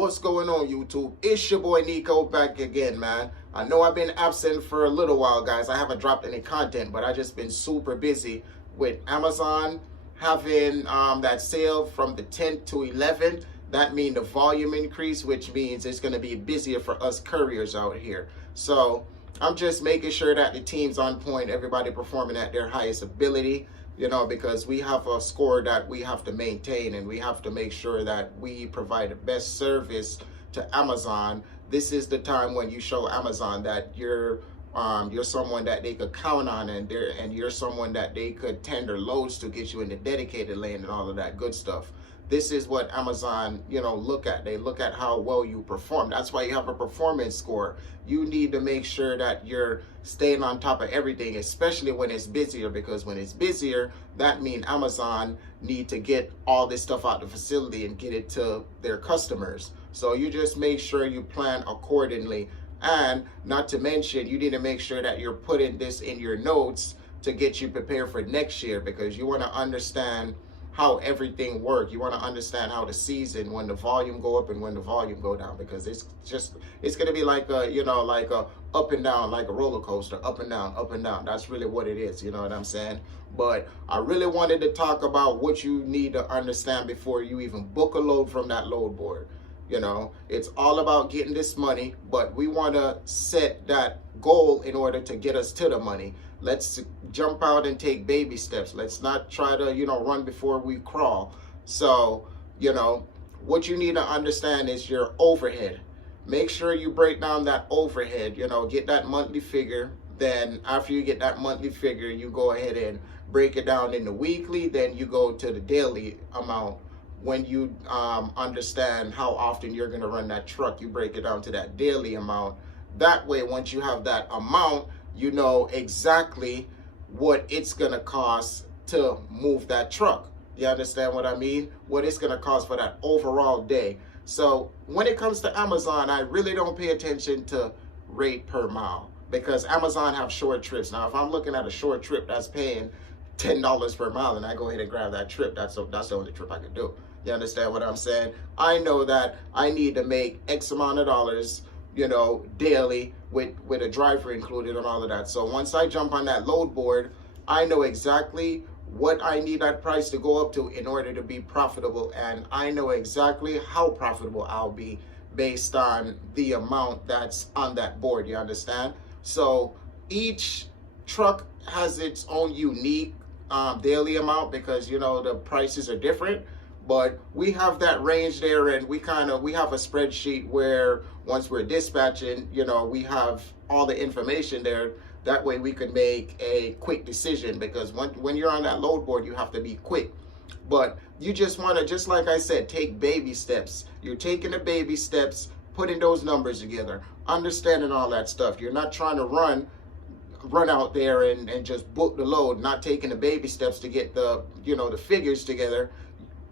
What's going on, YouTube? It's your boy Nico back again, man. I know I've been absent for a little while, guys. I haven't dropped any content, but I just been super busy with Amazon having that sale from the 10th to 11th. That means the volume increase, which means it's going to be busier for us couriers out here. So I'm just making sure that the team's on point, everybody performing at their highest ability, you know, because we have a score that we have to maintain, and we have to make sure that we provide the best service to Amazon. This is the time when you show Amazon that you're someone that they could count on, and you're someone that they could tender loads to, get you in the dedicated lane and all of that good stuff. This is what Amazon, look at. They look at how well you perform. That's why you have a performance score. You need to make sure that you're staying on top of everything, especially when it's busier, because when it's busier, that means Amazon need to get all this stuff out the facility and get it to their customers. So you just make sure you plan accordingly. And not to mention, you need to make sure that you're putting this in your notes to get you prepared for next year, because you want to understand how everything works. You want to understand how the season, when the volume go up and when the volume go down, because it's going to be like a up and down, like a roller coaster, up and down, up and down. That's really what it is, you know what I'm saying? But I really wanted to talk about what you need to understand before you even book a load from that load board. It's all about getting this money, but we want to set that goal in order to get us to the money. Let's jump out and take baby steps. Let's not try to, run before we crawl. So, what you need to understand is your overhead. Make sure you break down that overhead, get that monthly figure. Then after you get that monthly figure, you go ahead and break it down into weekly. Then you go to the daily amount. When you understand how often you're going to run that truck, you break it down to that daily amount. That way, once you have that amount, you know exactly what it's going to cost to move that truck. You understand what I mean? What it's going to cost for that overall day. So when it comes to Amazon, I really don't pay attention to rate per mile, because Amazon have short trips. Now, if I'm looking at a short trip that's paying $10 per mile, and I go ahead and grab that trip, that's the only trip I can do. You understand what I'm saying? I know that I need to make X amount of dollars, daily, with a driver included and all of that. So once I jump on that load board, I know exactly what I need that price to go up to in order to be profitable, and I know exactly how profitable I'll be based on the amount that's on that board. You understand? So each truck has its own unique daily amount, because the prices are different. But we have that range there, and we have a spreadsheet where once we're dispatching, we have all the information there. That way we can make a quick decision, because when you're on that load board, you have to be quick. But you just want to, just like I said, take baby steps. You're taking the baby steps, putting those numbers together, understanding all that stuff. You're not trying to run out there and just book the load, not taking the baby steps to get the figures together.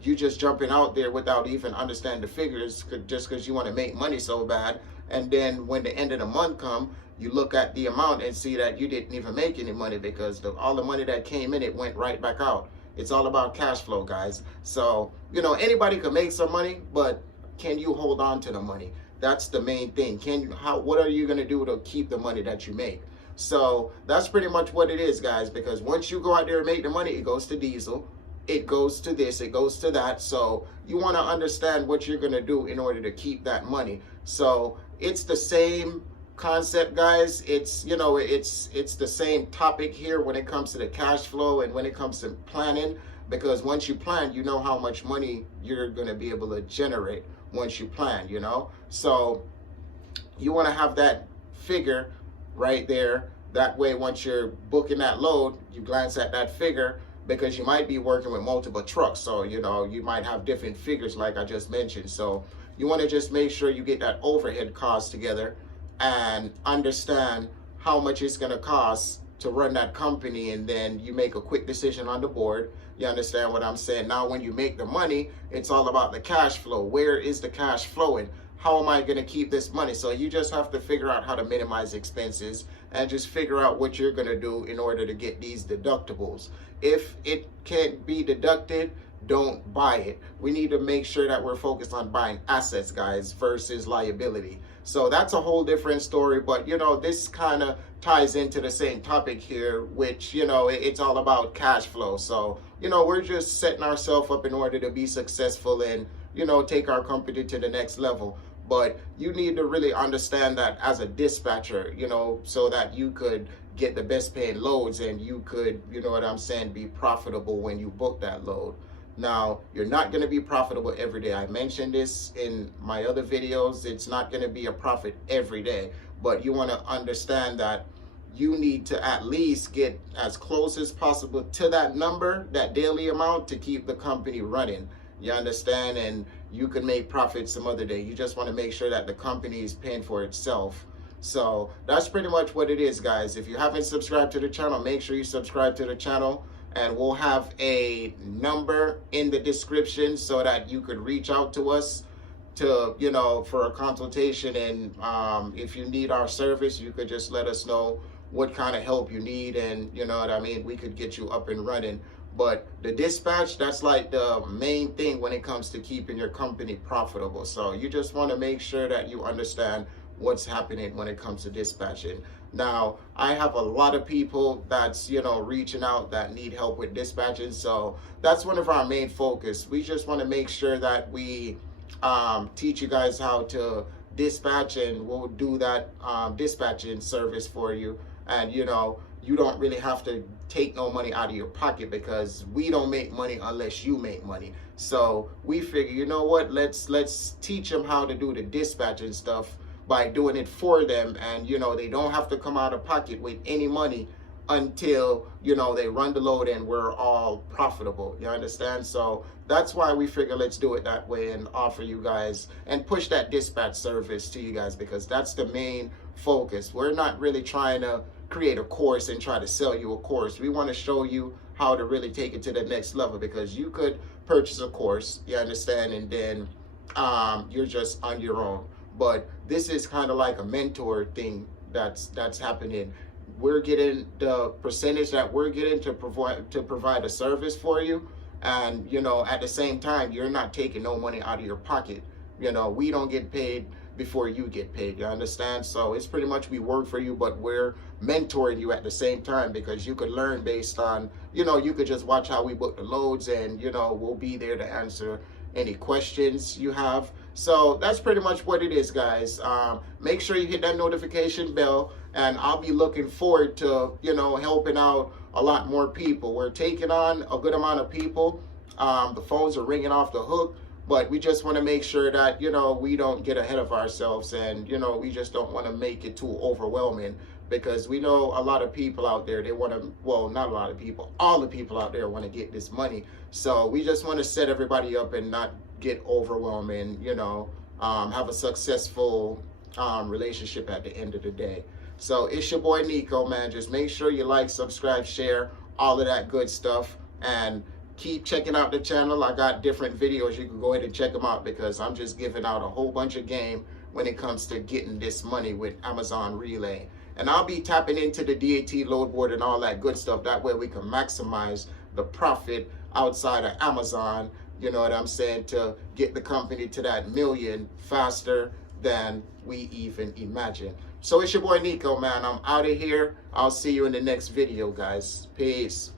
You just jumping out there without even understanding the figures, just because you want to make money so bad. And then when the end of the month come, you look at the amount and see that you didn't even make any money, because all the money that came in, it went right back out. It's all about cash flow, guys. So, anybody can make some money, but can you hold on to the money? That's the main thing. What are you going to do to keep the money that you make? So that's pretty much what it is, guys, because once you go out there and make the money, it goes to diesel. It goes to this, it goes to that. So you want to understand what you're going to do in order to keep that money. So it's the same concept, guys. It's the same topic here when it comes to the cash flow and when it comes to planning, because once you plan, you know how much money you're going to be able to generate once you plan, So you want to have that figure right there. That way, once you're booking that load, you glance at that figure, because you might be working with multiple trucks. So, you might have different figures like I just mentioned. So you want to just make sure you get that overhead cost together and understand how much it's going to cost to run that company. And then you make a quick decision on the board. You understand what I'm saying? Now, when you make the money, it's all about the cash flow. Where is the cash flowing? How am I going to keep this money? So you just have to figure out how to minimize expenses and just figure out what you're going to do in order to get these deductibles. If it can't be deducted, don't buy it. We need to make sure that we're focused on buying assets, guys, versus liability. So that's a whole different story, but this kind of ties into the same topic here, which it's all about cash flow. So we're just setting ourselves up in order to be successful and take our company to the next level. But you need to really understand that as a dispatcher, so that you could get the best paying loads and you could, be profitable when you book that load. Now, you're not going to be profitable every day. I mentioned this in my other videos. It's not going to be a profit every day, but you want to understand that you need to at least get as close as possible to that number, that daily amount, to keep the company running. You understand? And you can make profits some other day. You just want to make sure that the company is paying for itself. So that's pretty much what it is, guys. If you haven't subscribed to the channel, make sure you subscribe to the channel. And we'll have a number in the description so that you could reach out to us to, for a consultation. And if you need our service, you could just let us know what kind of help you need. And we could get you up and running. But the dispatch, that's like the main thing when it comes to keeping your company profitable. So you just want to make sure that you understand what's happening when it comes to dispatching. Now, I have a lot of people that's, reaching out that need help with dispatching. So that's one of our main focus. We just want to make sure that we teach you guys how to dispatch, and we'll do that dispatching service for you. And, you don't really have to take no money out of your pocket, because we don't make money unless you make money. So we figure, you know what, let's teach them how to do the dispatching stuff by doing it for them. And they don't have to come out of pocket with any money until they run the load and we're all profitable. You understand? So that's why we figure let's do it that way and offer you guys and push that dispatch service to you guys, because that's the main focus. We're not really trying to create a course and try to sell you a course. We want to show you how to really take it to the next level, because you could purchase a course, you understand, and then you're just on your own. But this is kind of like a mentor thing that's happening. We're getting the percentage that we're getting to provide a service for you, and at the same time, you're not taking no money out of your pocket. We don't get paid before you get paid. You understand? So it's pretty much we work for you, but we're mentoring you at the same time, because you could learn based on, you could just watch how we book the loads, and we'll be there to answer any questions you have. So that's pretty much what it is, guys. Make sure you hit that notification bell, and I'll be looking forward to helping out a lot more people. We're taking on a good amount of people. The phones are ringing off the hook, but we just want to make sure that we don't get ahead of ourselves, and we just don't want to make it too overwhelming, because we know a lot of people out there, they want to, well, not a lot of people, all the people out there want to get this money. So we just want to set everybody up and not get overwhelmed, and have a successful relationship at the end of the day. So it's your boy Nico, man. Just make sure you like, subscribe, share, all of that good stuff, and keep checking out the channel. I got different videos. You can go ahead and check them out, because I'm just giving out a whole bunch of game when it comes to getting this money with Amazon Relay. And I'll be tapping into the DAT load board and all that good stuff. That way we can maximize the profit outside of Amazon, you know what I'm saying, to get the company to that million faster than we even imagine. So it's your boy Nico, man. I'm out of here. I'll see you in the next video, guys. Peace.